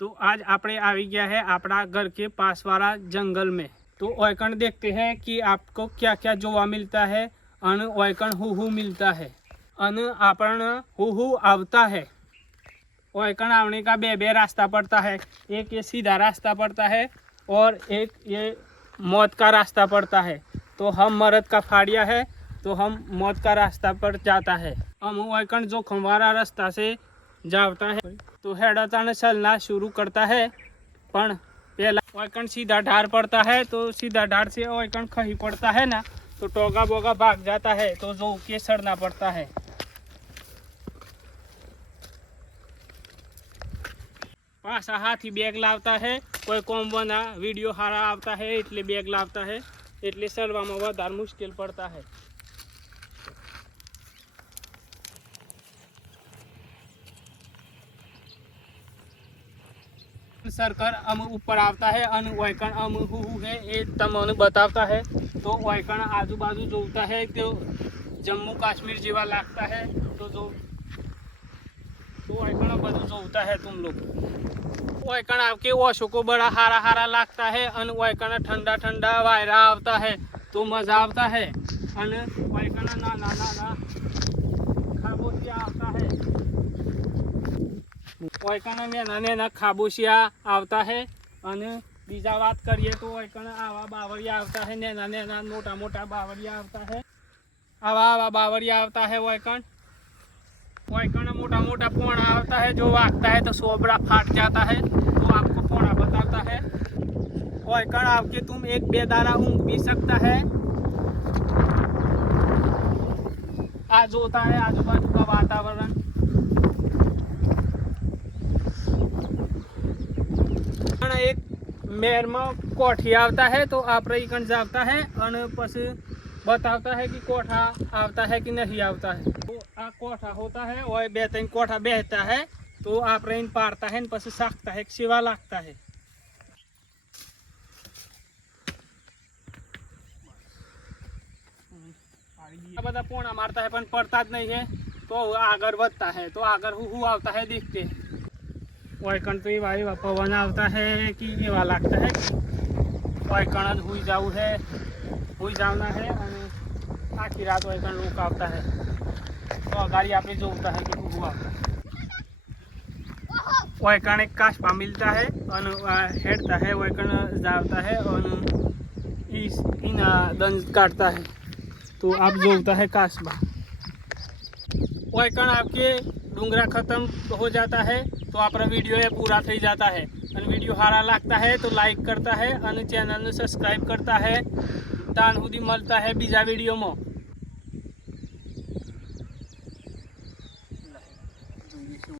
तो आज आपने आवी गया है अपना घर के पास वाला जंगल में। तो ओयकण देखते हैं कि आपको क्या क्या जोवा मिलता है। अन ओयकण हु मिलता है। अन आपण हु आवता है। ओयकण आवने का बे रास्ता पड़ता है। एक ये सीधा रास्ता पड़ता है और एक ये मौत का रास्ता पड़ता है। तो हम मरद का फाड़िया है तो हम मौत का रास्ता पर जाता है। हम ओयकण जोखम वाला रास्ता से जाता है तो हेड़ता ने चलना शुरू करता है। पण पहला ओयकण सीधा ढार पड़ता है तो सीधा ढार से ओयकण खही पड़ता है ना तो टोगा बोगा भाग जाता है तो जो के सड़ना पड़ता है। पासा हाथी बैग लावता है। कोई कोम्बोना वीडियो हारा आवता है एटले बैग लावता है एटले चढ़वामां वधारे मुश्किल पड़ता है। सरकार अम ऊपर आता है अन ओयकण अम हु है ये तमने बताता है। तो ओयकण आजू बाजू जोता है तो जम्मू कश्मीर जीवा लगता है तो जो तो ओयकण बधु जोता है तुम लोग। ओयकण आपके ओशो को बड़ा हारा हारा लगता है। अन ओयकण ठंडा ठंडा वायरा आता है तो मजा आता है। अन ओयकण ना ना ना ना खाबोसिया आता है। ओयकण नेना खाबोसिया आवता है। अन बीजा बात करिए तो ओयकण आवा बावरिया आवता है। नेना मोटा मोटा बावरिया आवता है। आवा बावरिया आवता है। ओयकण मोटा मोटा पोना आवता है जो वागता है तो सोबड़ा फाट जाता है तो आपको पोना बताता है। ओयकण आपके तुम एक बेदारा ऊँघ भी सकता है। आज होता है आजू बाजू का वातावरण। एक मेर में कोठी आवता है तो आप रही जाता है और पस बताता है कि कोठा आवता है कि नहीं आवता है। तो आ कोठा होता है और बेहतरीन कोठा बहता है तो आप रही पारता है पस साखता है सिवा लगता है। बदा पोना मारता है पर पड़ता नहीं है तो आगर बढ़ता है तो आगर हु आवता है देखते हैं। ओयकण तो ये भाई पवन आवता है कि ये वाला लगता है ओयकण हुई जाना है और आखिर रात ओयकण रोक आवता है तो गाड़ी आपने जो होता है कि हुआ ओयकण एक काशपा मिलता है और हेडता है ओयकण जाता है और इन दंज काटता है तो आप जो होता है काशपा। ओयकण आपके डूंगरा खत्म हो जाता है तो आपका वीडियो ये पूरा थी जाता है। और वीडियो हारा लगता है तो लाइक करता है और चैनल ने सब्सक्राइब करता है। तान हुदी मलता है बीजा वीडियो में।